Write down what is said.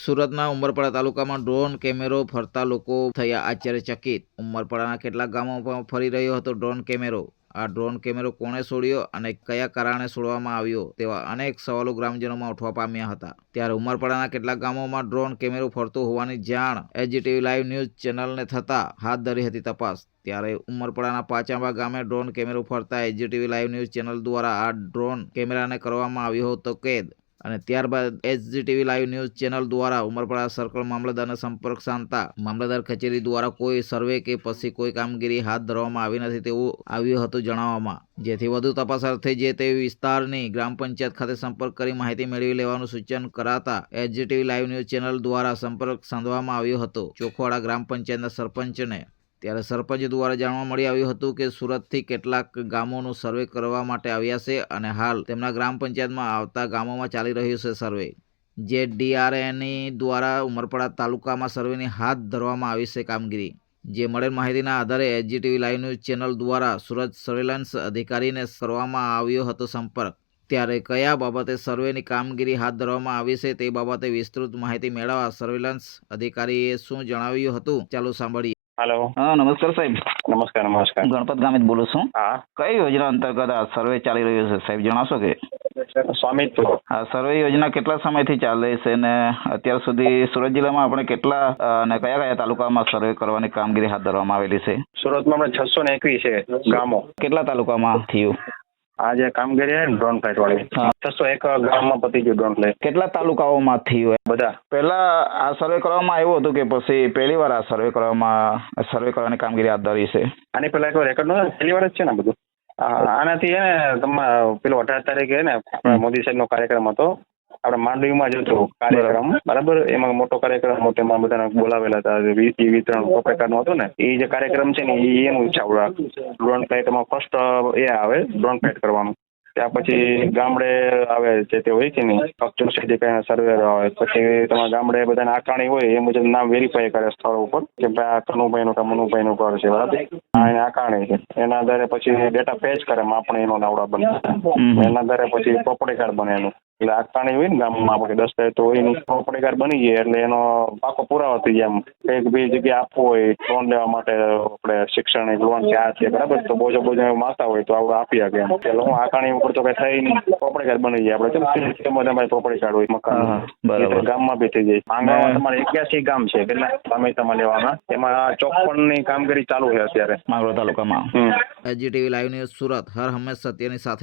સુરતના ઉમરપાડા તાલુકામાં ડ્રોન કેમેરો ફરતા લોકો થયા આશ્ચર્યચકિત ઉમરપાડાના કેટલાક ગામોમાં ફરી રહ્યો હતો ડ્રોન કેમેરો. આ ડ્રોન કેમેરો કોણે છોડ્યો અને કયા કારણે છોડવામાં આવ્યો તેવા અનેક સવાલો ગ્રામજનોમાં ઉઠવા પામ્યા હતા. ત્યારે ઉમરપાડાના કેટલાક ગામોમાં ડ્રોન કેમેરો ફરતો હોવાની જાણ એજીટીવી લાઈવ ન્યૂઝ ચેનલને થતા હાથ ધરી હતી તપાસ. ત્યારે ઉમરપાડાના પાચાંબા ગામે ડ્રોન કેમેરો ફરતા એજીટીવી લાઈવ ન્યૂઝ ચેનલ દ્વારા આ ડ્રોન કેમેરાને કરવામાં આવ્યો હતો કેદ. અને ત્યારબાદ એચજીટીવી લાઈવ ન્યૂઝ ચેનલ દ્વારા ઉમરપાડા સર્કલ મામલતદારના સંપર્ક સાધતા મામલતદાર કચેરી દ્વારા કોઈ સર્વે કે પછી કોઈ કામગીરી હાથ ધરવામાં આવી નથી તેવું આવ્યું હતું જણાવવામાં. જેથી વધુ તપાસ અર્થે જે તે વિસ્તારની ગ્રામ પંચાયત ખાતે સંપર્ક કરી માહિતી મેળવી લેવાનું સૂચન કરાતા એચજીટીવી લાઈવ ન્યૂઝ ચેનલ દ્વારા સંપર્ક સાધવામાં આવ્યો હતો. ચોખવાડા ગ્રામ પંચાયતના સરપંચને ત્યારે સરપંચ દ્વારા જાણવા મળી આવ્યું હતું કે સુરતથી કેટલાક ગામોનું સર્વે કરવા માટે આવ્યા છે અને હાલ તેમના ગ્રામ પંચાયતમાં આવતા ગામોમાં ચાલી રહ્યું છે સર્વે. જે ડીઆરએની દ્વારા ઉમરપાડા તાલુકામાં સર્વેની હાથ ધરવામાં આવી છે કામગીરી. જે મળેલ માહિતીના આધારે એચજીટીવી લાઈવ ન્યૂઝ ચેનલ દ્વારા સુરત સર્વેલન્સ અધિકારીને કરવામાં આવ્યો હતો સંપર્ક. ત્યારે કયા બાબતે સર્વેની કામગીરી હાથ ધરવામાં આવી છે તે બાબતે વિસ્તૃત માહિતી મેળવવા સર્વેલન્સ અધિકારીએ શું જણાવ્યું હતું ચાલો સાંભળીએ. હાલો હા નમસ્કાર સાહેબ. નમસ્કાર નમસ્કાર. ગણપત ગામિત બોલું છું. હા. કઈ યોજના અંતર્ગત આ સર્વે ચાલી રહ્યો છે? સાહેબ જણાવશો કે? સ્વામિત્વ આ સર્વે યોજના કેટલા સમયથી ચાલે છે અને અત્યાર સુધી સુરત જિલ્લામાં આપણે કેટલા અને કયા કયા તાલુકામાં સર્વે કરવાની કામગીરી હાથ ધરવામાં આવેલી છે? સુરતમાં આપણે છસો ને એકવીસ છે ગામો. કેટલા તાલુકામાં થયું? આ જે કામગીરી છે ડ્રોન ફ્લાઇટ વાળી. છસો એક ગામમાં પતી ગયું ડ્રોન ફ્લાઇટ કેટલા તાલુકાઓમાં થયું બધા. પહેલા આ સર્વે કરવામાં આવ્યું હતું કે પછી પહેલી વાર આ સર્વે કરવામાં સર્વે કરવાની કામગીરી હાથ ધરી છે? આની પેલા એક રેકોર્ડ નો પહેલી વાર જ છે ને બધું? આનાથી હે ને તમારે પેલો અઢાર તારીખે ને મોદી સાહેબ નો કાર્યક્રમ હતો. આપણે માંડવીમાં જ હતો કાર્યક્રમ. બરાબર. એમાં મોટો કાર્યક્રમ હતો એમાં બધાને બોલાવેલા હતા. ઈ વિતરણ પત્રકાર નો હતો ને એ જે કાર્યક્રમ છે ને એ એનું છે આપણા ડ્રોન ફ્લાઇટમાં ફર્સ્ટ એ આવે ડ્રોન ફ્લાઇટ કરવાનું. ત્યાં પછી ગામડે આવે જે તે હોય કે નહીં કઈ સર્વેર આવે. પછી તમારા ગામડે બધાને આકારણી હોય એ મુજબ નામ વેરીફાઈ કરે સ્થળ ઉપર કે ભાઈ આ કનુભાઈ નું મનુભાઈ નું ઘર છે બરાબર? આ એને આકારણી છે. એના આધારે પછી ડેટા પેચ કરે માપણી એનો નાવડા બને. એના આધારે પછી પ્રોપર્ટી કાર્ડ બને એનું. એટલે આકારણી હોય ને ગામમાં આપણે દસ્તાવેજ તો એનું પડકાર બની જાય એટલે એનો પાકો પુરાવો થઈ જાય એમ. કંઈક બી જગ્યા આપવું હોય લોન લેવા માટે આપણે શિક્ષણ લોન છે આ છે બરાબર? તો બોજો બોજો એવું માંગતા હોય તો આપણે આપી શકીએ એમ. એટલે હું આકારણી ઉપર તો કઈ થાય નહીં. પ્રોપર્ટી કાર્ડ બની જાય આપણે. કેમ તમારી પોપડી કાર્ડ હોય મકાન. બરાબર. ગામમાં બી થઈ જાય. માંગવામાં તમારે એક્યાસી ગામ છે કેટલા સામે લેવાના? એમાં ચોપનની કામગીરી ચાલુ છે અત્યારે. માંગરોળ તાલુકામાં. હમ. એચજીટીવી લાઈવ ન્યૂઝ સુરત હર હંમેશ સત્યની સાથે.